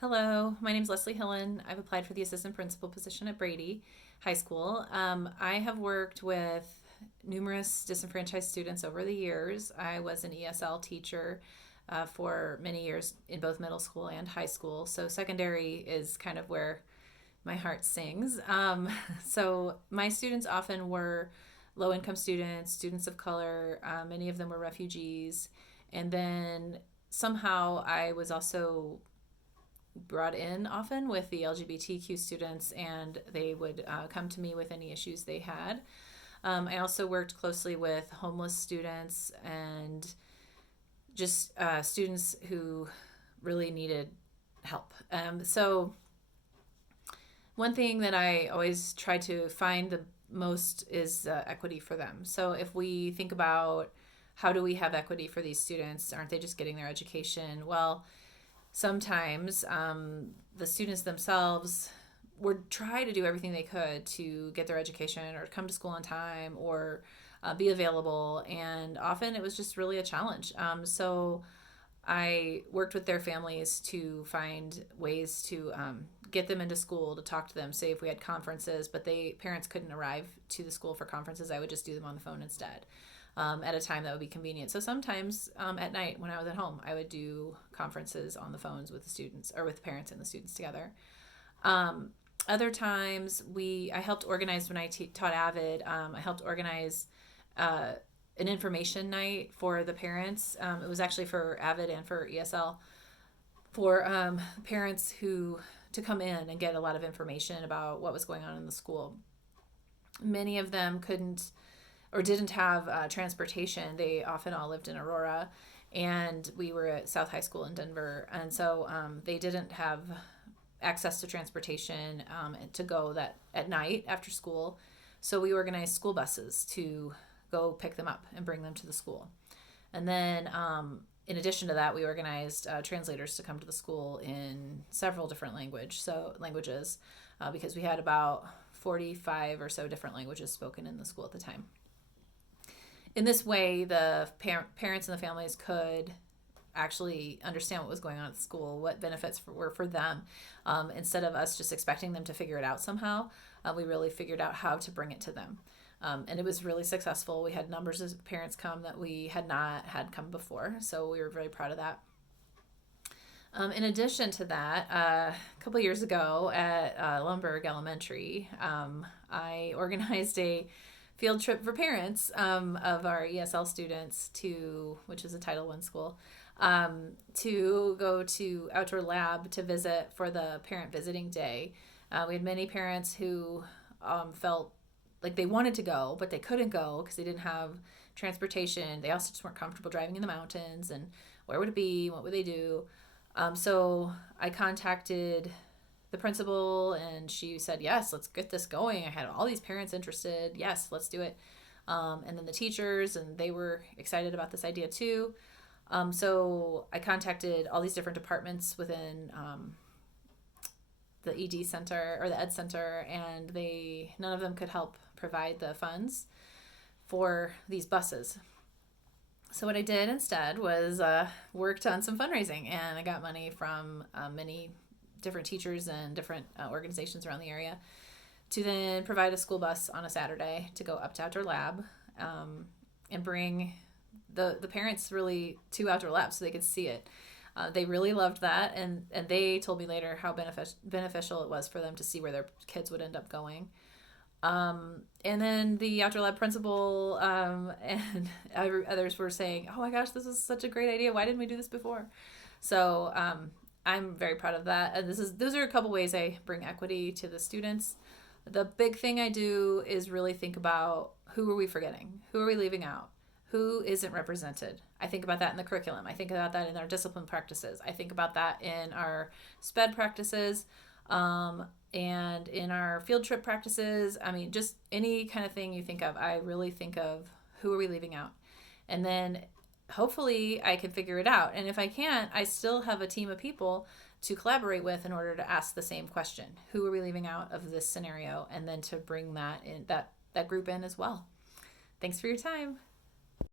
Hello, my name is Leslie Hillen. I've applied for the assistant principal position at Brady High School. I have worked with numerous disenfranchised students over the years. I was an ESL teacher for many years in both middle school and high school. So, secondary is kind of where my heart sings. So, my students often were low income students, students of color, many of them were refugees. And then somehow I was also brought in often with the LGBTQ students, and they would come to me with any issues they had. I also worked closely with homeless students and just students who really needed help. So, one thing that I always try to find the most is equity for them. So, if we think about how do we have equity for these students, aren't they just getting their education? Well, sometimes the students themselves would try to do everything they could to get their education or come to school on time or be available. And often it was just really a challenge. So I worked with their families to find ways to get them into school, to talk to them. Say if we had conferences, but parents couldn't arrive to the school for conferences, I would just do them on the phone instead. At a time that would be convenient. So sometimes at night when I was at home, I would do conferences on the phones with the students or with the parents and the students together. Other times I helped organize when I taught Avid. I helped organize an information night for the parents. It was actually for Avid and for ESL for parents who to come in and get a lot of information about what was going on in the school. Many of them couldn't or didn't have transportation. They often all lived in Aurora, and we were at South High School in Denver, and so they didn't have access to transportation to go that at night after school. So we organized school buses to go pick them up and bring them to the school. And then in addition to that, we organized translators to come to the school in several different languages because we had about 45 or so different languages spoken in the school at the time. In this way, the parents and the families could actually understand what was going on at the school, what benefits were for them. Instead of us just expecting them to figure it out somehow, we really figured out how to bring it to them. And it was really successful. We had numbers of parents come that we had not had come before, so we were very proud of that. In addition to that, a couple years ago at Lumberg Elementary, I organized a field trip for parents of our ESL students which is a Title I school, to go to Outdoor Lab to visit for the parent visiting day. We had many parents who felt like they wanted to go, but they couldn't go because they didn't have transportation. They also just weren't comfortable driving in the mountains, and where would it be? What would they do? So I contacted the principal, and she said, yes, let's get this going. I had all these parents interested. Yes, let's do it. And then the teachers, and they were excited about this idea too. So I contacted all these different departments within the ED center or the Ed center, and none of them could help provide the funds for these buses. So what I did instead was worked on some fundraising, and I got money from many different teachers and different organizations around the area to then provide a school bus on a Saturday to go up to Outdoor Lab and bring the parents really to Outdoor Lab so they could see it. They really loved that, and they told me later how beneficial it was for them to see where their kids would end up going. And then the Outdoor Lab principal and others were saying, oh my gosh, this is such a great idea. Why didn't we do this before? So I'm very proud of that. And those are a couple ways I bring equity to the students. The big thing I do is really think about who are we forgetting? Who are we leaving out? Who isn't represented? I think about that in the curriculum. I think about that in our discipline practices. I think about that in our SPED practices and in our field trip practices. I mean, just any kind of thing you think of, I really think of who are we leaving out? And then hopefully I can figure it out. And if I can't, I still have a team of people to collaborate with in order to ask the same question. Who are we leaving out of this scenario? And then to bring that group in as well. Thanks for your time.